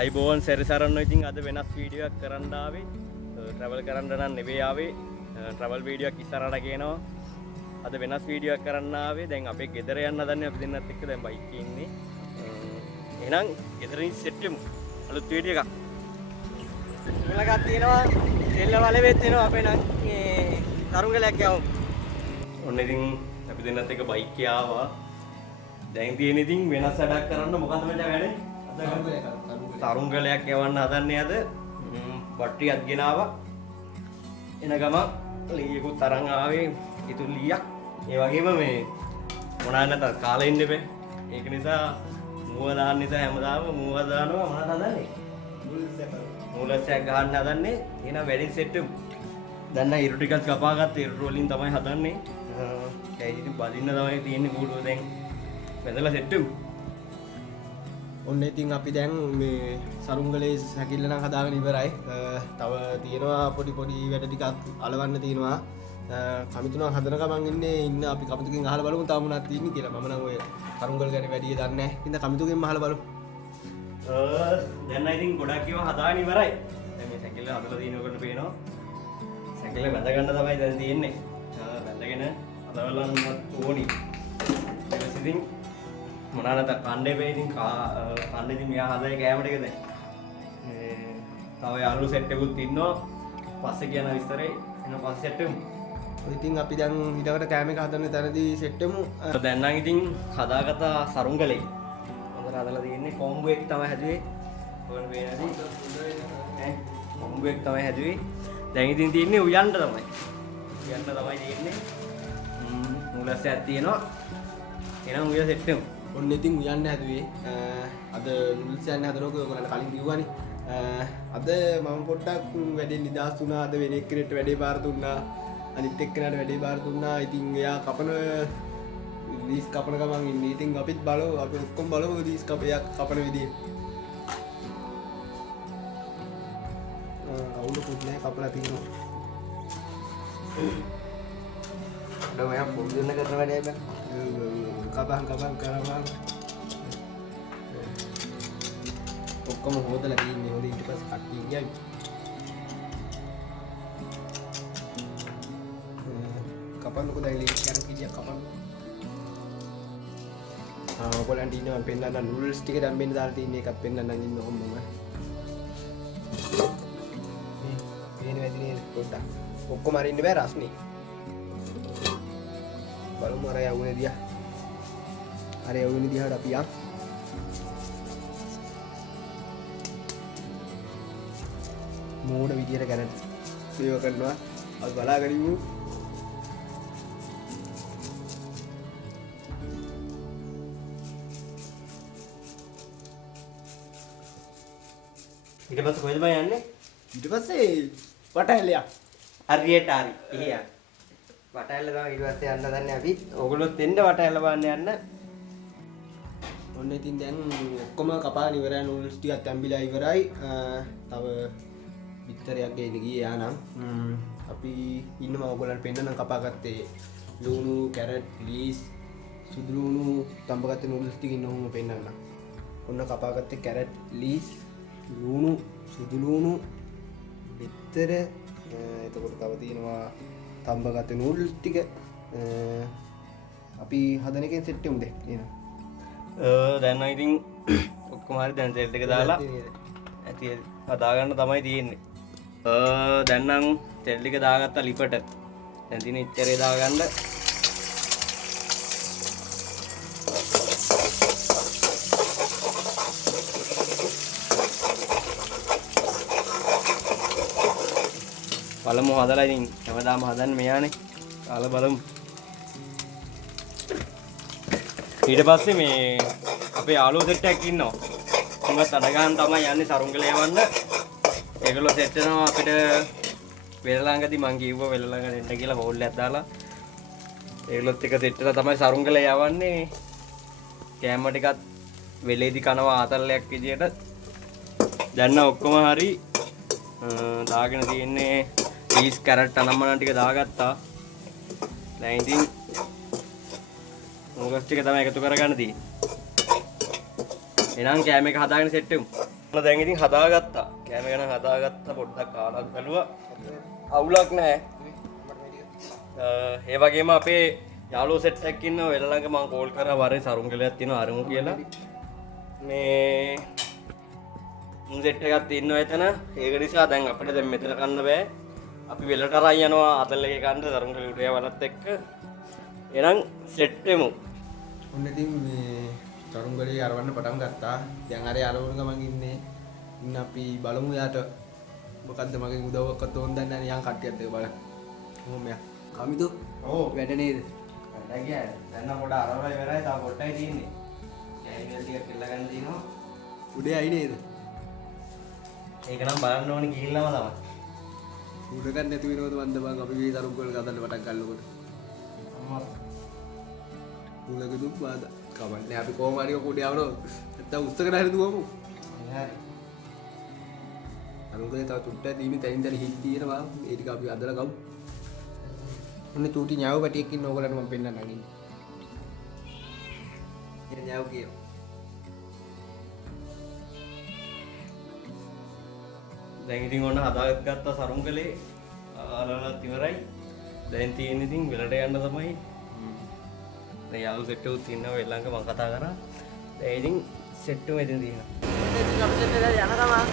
අයිබෝන් සැරිසරන්න ඉතින් අද වෙනස් වීඩියෝවක් කරන්න ආවේ ට්‍රැවල් කරන්න නම් නෙවෙයි ආවේ ට්‍රැවල් වීඩියෝවක් ඉස්සරහට ගේනවා අද වෙනස් වීඩියෝවක් කරන්න ආවේ දැන් අපේ ගෙදර යන්න හදන්නේ අපි දෙන්නත් එක්ක දැන් බයික් එකේ ඉන්නේ එහෙනම් ගෙදරින් සෙට් වෙමු අලුත් වීඩියෝ එකක් ඉලක්කක් තියෙනවා දෙල්ල වලෙවෙත් වෙනවා අපේ නම් මේ තරුංගලයක් යවමු ඔන්න ඉතින් අපි දෙන්නත් එක්ක බයික් එකේ ආවා දැන් තියෙන ඉතින් වෙනස් වැඩක් කරන්න මොකද මට වැඩේ තරුංගලයක් යවන්න හදන්නේ අද බට්ටියක් ගෙනාවා එන ගම ලීයකුත් තරන් ආවේ ඉතුරු ලීයක් ඒ වගේම මේ මොනවා නැත කාලේ ඉන්න එපේ ඒක නිසා මුව දාන්න නිසා හැමදාම මුව දානවා මොනවද හදන්නේ මූලසයක් ගහන්න හදන්නේ එහෙනම් වැඩි සෙට් වෙමු දැන් නම් ඉරු ටිකක් කපා ගත්තා ඉරු වලින් තමයි හදන්නේ ඒ ඉතින් බලින්න තමයි තියෙන්නේ කූඩුව දැන් වැදලා සෙට් වෙමු ඔන්න ඉතින් අපි දැන් මේ සරුංගලේ සැකිල්ල නම් හදාගෙන ඉවරයි. තව තියෙනවා පොඩි වැඩ ටිකක් අලවන්න තියෙනවා. කමිතුණා හදන ගමන් ඉන්න අපි කමිතුගෙන් අහලා බලමු තාම මොනවද තියෙන්නේ කියලා. මම නම් ඔය සරුංගල ගැන වැඩි දන්නේ නැහැ. ඉතින් කමිතුගෙන්ම අහලා බලමු. දැන් නම් ඉතින් ගොඩක් ඒවා හදාගෙන ඉවරයි. දැන් මේ සැකිල්ල හදලා තියෙනකොට පේනවා. සැකිල්ල වැඳ ගන්න තමයි දැන් තියෙන්නේ. වැඳගෙන අදවලන්නත් ඕනි. ඊට ඉතින් මොනාලත කණ්ඩේ වේ ඉතින් කණ්ඩේ ඉතින් මෙයා හදයි කෑම ටික දැන් තව යාළු සෙට් එකකුත් ඉන්නවා පස්සේ කියන විස්තරේ එන පස්සේ සෙට් වෙමු ඉතින් අපි දැන් ඊටකට කෑම එක හදන්න තැනදී සෙට් වෙමු දැන් නම් ඉතින් හදාගත්ත සරුංගලේ හොඳට හදලා තියෙන්නේ කොම්බෝ එක තමයි හැදුවේ ඔයගොල්ලෝ පේනදී කොම්බෝ එක තමයි හැදුවේ දැන් ඉතින් තියෙන්නේ උයන්න තමයි තියෙන්නේ මූලස්සයක් තියෙනවා එහෙනම් උය සෙට් වෙමු ඔන්න ඉතින් උයන්න හැදුවේ අද නුඩල්ස් යන්න හදනකොට ඔයගොල්ලන්ට කලින් කිව්වනේ අද මම පොඩ්ඩක් වැඩේ නිදාස් වුණා අද වෙන එක්කෙනෙක්ට වැඩේ බාර දුන්නා අනිත් එක්කෙනාට වැඩේ බාර දුන්නා ඉතින් එයා කපන ලීස් කපන ගමන් ඉන්නේ ඉතින් අපිත් බලමු අපි ඔක්කොම බලමු ලීස් කපන විදිය අවුලකුත් නෑ කපලා තියෙනවා ඔයා පොඩ්ඩක් කරන වැඩේ බෑ කපන් කරපන් ඔක්කොම හොදලා තියෙන්නේ හොඳ ඊට පස්සේ කට්ටිය ගියයි කපන්නකො දැන් ලීක් යන කීයක් කපන්න ඔයගොල්ලන්ට ඉන්න මම පෙන්නන්න නූඩල්ස් ටික දැන් මෙන්න දාලා තියෙන එකක් පෙන්නන්න ඉන්න ඔම්මම මේ වැඩි නේද පොඩ්ඩක් ඔක්කොම අරින්න බෑ රස්නේ බලමු අර යවුනේ දිහා අර යවුනේ දිහාට අපි යන් මෝඩ විදියට කැරට් සේව කරනවා අපි බලාගෙන ඉමු ඊට පස්සේ කොහෙද බය යන්නේ ඊට පස්සේ වටහැල්ලයක් හරියට හරි එහෙනම් වටහැල්ල තමයි ඊට පස්සේ යන්න දන්නේ අපි ඕගොල්ලොත් එන්න වටහැල්ල බලන්න යන්න ඔන්න ඉතින් දැන් ඔක්කොම කපාගෙන ඉවරයි නූඩල්ස් ටිකක් තැම්බිලා ඉවරයි තව පිටරයක් ගේන්න ගියේ ආනම් අපි ඉන්නවා ඔයගොල්ලන්ට පෙන්නන්න කපාගත්තේ ලුණු කැරට් ලීස් සුදු ලුණු තඹගත්තේ නූඩල්ස් ටික ඉන්න ඔහොම පෙන්නන්න ඔන්න කපාගත්තේ කැරට් ලීස් ලුණු සුදු ලුණු පිටර එතකොට තව තියෙනවා තඹගත්තේ නූඩල්ස් ටික අපි හදන එකෙන් සෙට් වෙමුද එහෙනම් දැන් නම් ඉතින් ඔක්කොම හරි දැන් තෙල් ටික දාලා ඇති හදාගන්න තමයි තියෙන්නේ දැන් නම් තෙල් ටික දාගත්තා ලිපට දැන් තියෙන ඉච්චරේ දාගන්න බලමු හදලා ඉතින් හැමදාම හදන්නේ මෙයානේ කාලා බලමු ඊට පස්සේ මේ අපේ යාළුවෝ සෙට් එකක් ඉන්නවා. උන්වත් අඩ ගන්න තමයි යන්නේ සරුංගල යවන්න. ඒගොල්ලෝ සෙට් වෙනවා අපිට වෙලළංගදී මං කිව්වා වෙලළංගට එන්න කියලා හෝල් එකක් දාලා. ඒගොල්ලොත් එක සෙට් වෙලා තමයි සරුංගල යවන්නේ. කෑම ටිකත් වෙලේදී කනවා ආතල්ලයක් විදියට. දැන් නම් ඔක්කොම හරි දාගෙන තියෙන්නේ පීස් කැරට් අනම්මන ටික දාගත්තා. දැන් ඉතින් මොකස් ටික තමයි එකතු කරගන්න තියෙන්නේ. එහෙනම් කෑම එක හදාගෙන සෙට් වෙමු. දැන් ඉතින් හදාගත්තා. කෑම ගැන හදාගත්තා. පොඩ්ඩක් කාලා බැලුවා. අවුලක් නැහැ. ඒ වගේම අපේ යාළුවෝ සෙට් එකක් ඉන්නවා. වෙල ළඟ මම කෝල් කරා වරේ සරුංගලයක් තියෙනවා අරමු කියලා. මේ මුන් සෙට් එකක් තියෙනවා එතන. ඒක නිසා දැන් අපිට දැන් මෙතන කන්න බෑ. අපි වෙලට අරන් යනවා අතල් එකේ කන්න සරුංගලේ උඩේ වලත් එක්ක. එහෙනම් සෙට් වෙමු. ඔන්න ඉතින් මේ තරුංගලේ අරවන්න පටන් ගත්තා. දැන් අර යාළුවෝ ගමන් ඉන්නේ. ඉන්න අපි බලමු යාට මොකද්ද මගෙන් උදව්වක්වත් ඕන දන්නේ නැහැ යන් කට්ටියත් එක බලන්න. කොහොම යා. කමිදු. ඔව් වැඩ නේද? වැඩ ගියා. දැන් නම් පොඩ අරවලා ඉවරයි. තා පොඩ්ඩයි තියෙන්නේ. කෑමල් ටික කෙල්ල ගන්න දිනවා. උඩේ අයි නේද? ඒක නම් බලන්න ඕනේ ගිහිල්ලාම තමයි. උඩ ගන්න නැති වෙනවද මන්ද බං අපි මේ තරුංගල ගදන්න පටන් ගන්නකොට. අම්මා උලක දුප්පාද. කවන්නේ අපි කොහොම හරි උඩේ આવරෝ. නැත්තම් උස්සගෙන හරි දුවමු. හරි. තරුංගලේ තව චුට්ටක් දීමේ තැනින් තැන හිට් තියෙනවා. ඒ ටික අපි අදලා ගමු. ඔන්න චූටි ඥාව පැටියෙක් ඉන්න ඕගලන්ට මම පෙන්නන්න නගින්න. ඒ ඥාව කියනවා. දැන් ඉතින් ඔන්න හදාගත්ත සරුංගලේ අරලත් ඉවරයි. දැන් තියෙන්නේ ඉතින් වෙලට යන්න තමයි. දැන් යාළු සෙට් එකක් තියෙනවා වෙල ළඟ මම කතා කරා. දැන් ඉතින් සෙට් එක මෙතන තියෙනවා. ඉතින් අපි සෙට් එක යන ගමන්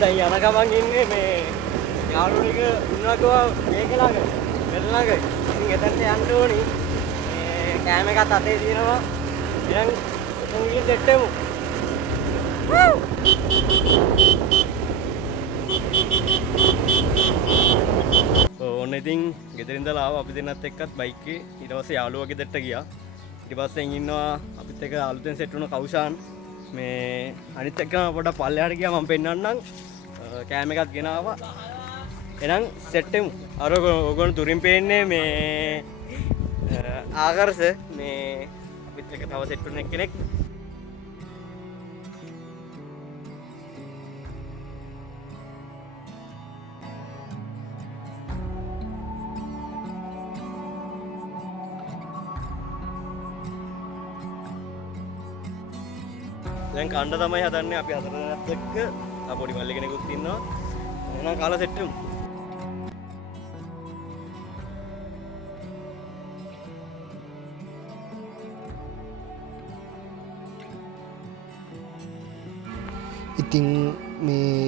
දැන් යන ගමන් ඉන්නේ මේ යාළුවෝ ටික ඉන්නකෝ මේක ළඟ වෙල ළඟ. ඉතින් එතනට යන්න ඕනි. මේ කෑම එකත් අතේ තියෙනවා. එහෙනම් එතන ගිහින් සෙට් වෙමු. ඕන්න ඉතින් ගෙදරින් ඉඳලා ආවා අපි දෙන්නත් එක්කත් බයික් එකේ. ඊට පස්සේ යාළුවා ගෙදරට ගියා. ඊට පස්සේ ඉන්නවා අපිත් එක්ක අලුතෙන් සෙට් වුණ කවුෂාන්. මේ අනිත් එක්කම පොඩක් පල්ලෙහාට ගියා මම පෙන්නන්නම්. කෑම එකක් ගෙනාවා. එහෙනම් සෙට් වෙමු. අර ඔයගොල්ලෝ දුරින් පේන්නේ මේ ආකර්ෂ මේ අපිත් එක්ක තව සෙට් වුණ කෙනෙක්. දැන් කණ්ඩ තමයි හදන්නේ අපි හතර දෙනාත් එක්ක. ආ පොඩි මල්ලි කෙනෙකුත් ඉන්නවා. එහෙනම් කාලා සෙට් වෙමු.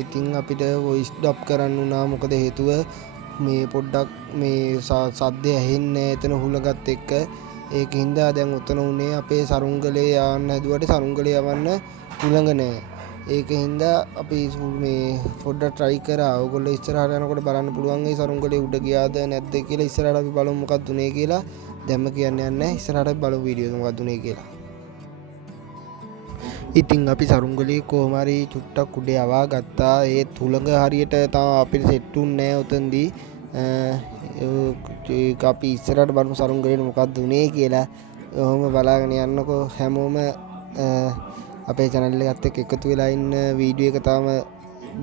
ඉතින් අපිට වොයිස් ඩබ් කරන්න වුණා. මොකද හේතුව මේ පොඩ්ඩක් මේ සද්දය ඇහෙන්නේ එතන හුලගත් එක්ක. ඒක හින්දා දැන් උතන උනේ අපේ සරුංගලේ යවන්න හැදුවට සරුංගලේ යවන්න හුලඟ නැහැ. ඒක හින්දා අපි මේ පොඩ්ඩක් try කරා. ඔයගොල්ලෝ ඉස්සරහට යනකොට බලන්න පුළුවන් ඒ සරුංගලේ උඩ ගියාද නැද්ද කියලා. ඉස්සරහට අපි බලමු මොකක්ද උනේ කියලා. දැම්ම කියන්නේ නැහැ. ඉස්සරහට අපි බලමු වීඩියෝ එක මොකක්ද උනේ කියලා. ඉතින් අපි සරුංගලේ කොහොම හරි චුට්ටක් උඩේ යවා ගත්තා. ඒ හුලඟ හරියට තාම අපිට සෙට් උන්නේ නැහැ උතන්දී. ඒක අපි ඉස්සරහට බලමු සරුංගලේ මොකක්ද උනේ කියලා. ඔහොම බලාගෙන යන්නකෝ හැමෝම අපේ channel එකත් එක්ක එකතු වෙලා ඉන්න. වීඩියෝ එක තාම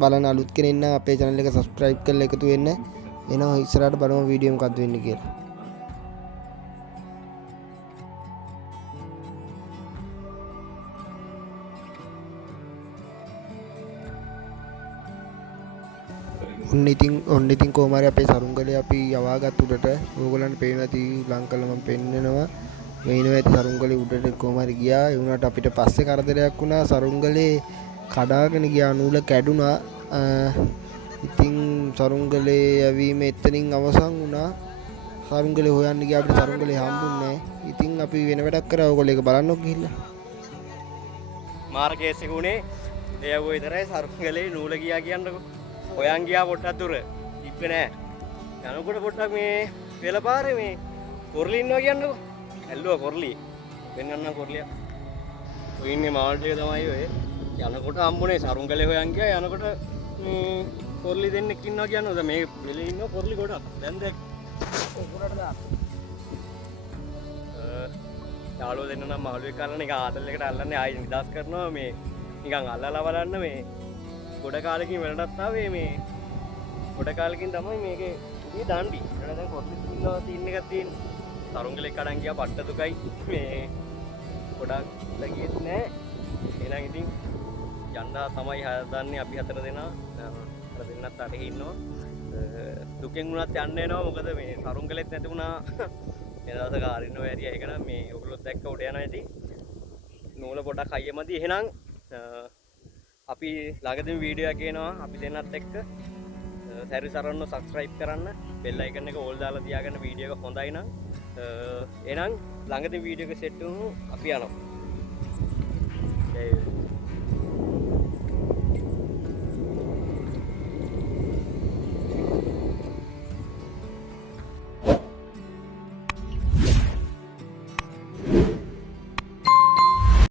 බලන අලුත් කෙනෙක් නම් අපේ channel එක subscribe කරලා එකතු වෙන්න. එනවා ඉස්සරහට බලමු වීඩියෝ මොකක්ද වෙන්නේ කියලා. ඔන්න ඉතින් කොහොම හරි අපේ සරුංගලේ අපි යවාගත් උඩට. ඕගොල්ලන්ට පේනවා ඇති ලං කළා මම පෙන්නනවා. මේනවා ඇති සරුංගලේ උඩට කොහොම හරි ගියා. ඒ වුණාට අපිට පස්සේ කරදරයක් වුණා. සරුංගලේ කඩාගෙන ගියා. නූල කැඩුනා. ඉතින් සරුංගලේ යවීම එතනින් අවසන් වුණා. සරුංගලේ හොයන්න ගියා අපිට සරුංගලේ හම්බුන්නේ නැහැ. ඉතින් අපි වෙන වැඩක් කරා. ඕගොල්ලෝ ඒක බලන්නකො ගිහිල්ලා. මාර කේස් එක උනේ දෙයවෝ විතරයි. සරුංගලේ නූල ගියා කියන්නකො. හොයන් ගියා පොට්ටක් දුර. ඉක්ක නෑ. යනකොට පොට්ටක් මේ පෙළපාරේ මේ කොර්ලි ඉන්නවා කියන්නකො. ඇල්ලුවා කොර්ලි. වෙන්නන්න කොර්ලිය. ඔය ඉන්නේ මාල් ටික තමයි ඔය. යනකොට හම්බුනේ සරුංගලේ හොයන් ගියා. යනකොට කොර්ලි දෙන්නෙක් ඉන්නවා කියනවා. දැන් මේ වෙලේ ඉන්නවා කොර්ලි ගොඩක්. දැන් දැක් උඩට දාන්න. යාළුවෝ දෙන්න නම් මාළුවෙක් කරලා නිකන් ආතල් එකට අල්ලන්නේ ආයෙ නිදාස් කරනවා මේ නිකන් අල්ලලා බලන්න මේ ගොඩ කාලෙකින් වෙනටත් ආවේ මේ ගොඩ කාලෙකින් තමයි මේකේ ඉතින් දාන්නේ. ඊට දැන් කොර්ලි ඉන්නවා සීන් එකක් තියෙන. සරුංගලේ කඩන් ගියා පට්ට දුකයි මේ ගොඩක් ලගියෙත් නෑ එහෙනම් ඉතින් යන්න තමයි හදන්නේ අපි හතර දෙනා අර දෙන්නත් අතේ ඉන්නවා දුකෙන් වුණත් යන්න එනවා මොකද මේ සරුන් කලෙත් නැති වුණා මේ දවසක අරින්න වැරියා ඒක නම් මේ ඔයගොල්ලෝ දැක්ක උඩ යනවා ඇති නූල පොඩක් හයියමදි එහෙනම් අපි ළඟදීම වීඩියෝ එකක් එනවා අපි දෙන්නත් එක්ක සැරි සරන්න සබස්ක්‍රයිබ් කරන්න බෙල් අයිකන් එක ඕල් දාලා තියාගන්න වීඩියෝ එක හොඳයි නම් එහෙනම් ළඟදීම වීඩියෝ එක සෙට් වුණු අපි යනවා